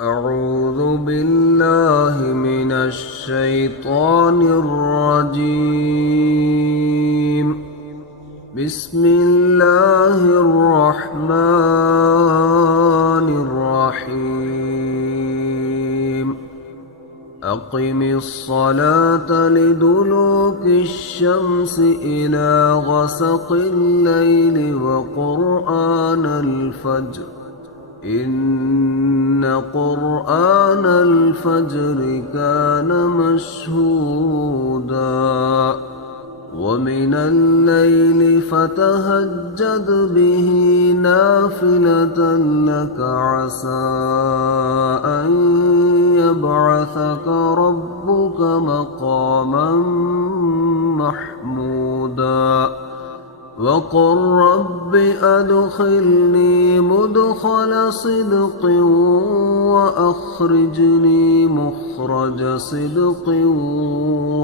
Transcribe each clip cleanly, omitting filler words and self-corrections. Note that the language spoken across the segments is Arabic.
أعوذ بالله من الشيطان الرجيم. بسم الله الرحمن الرحيم. أقم الصلاة لدلوك الشمس إلى غسق الليل وقرآن الفجر إن قرآن الفجر كان مشهودا ومن الليل فتهجد به نافلة لك عسى أن يبعثك ربك مقاما محمودا وقل رب أدخلني مدخل صدق وأخرجني مخرج صدق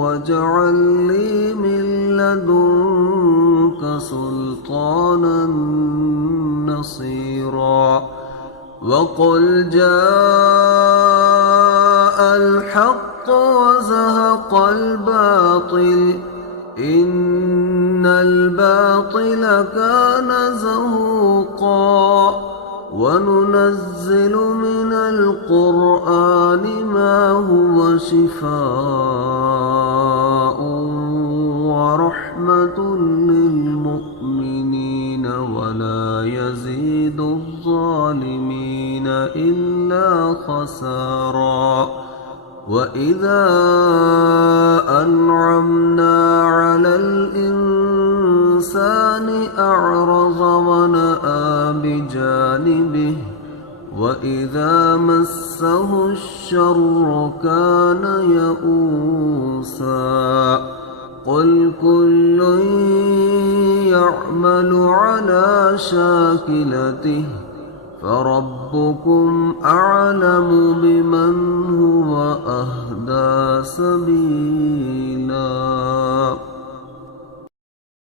واجعل لي من لدنك سلطانا نصيرا وقل جاء الحق وزهق الباطل إن الباطل كان زهوقا وننزل من القرآن ما هو شفاء ورحمة للمؤمنين ولا يزيد الظالمين إلا خسارا وإذا أنعمنا على الإنسان أعرض ونأى بجانبه وإذا مسه الشر كان يئوسا قل كل يعمل على شاكلته فربكم أعلم بمن هو أهدى سبيلا.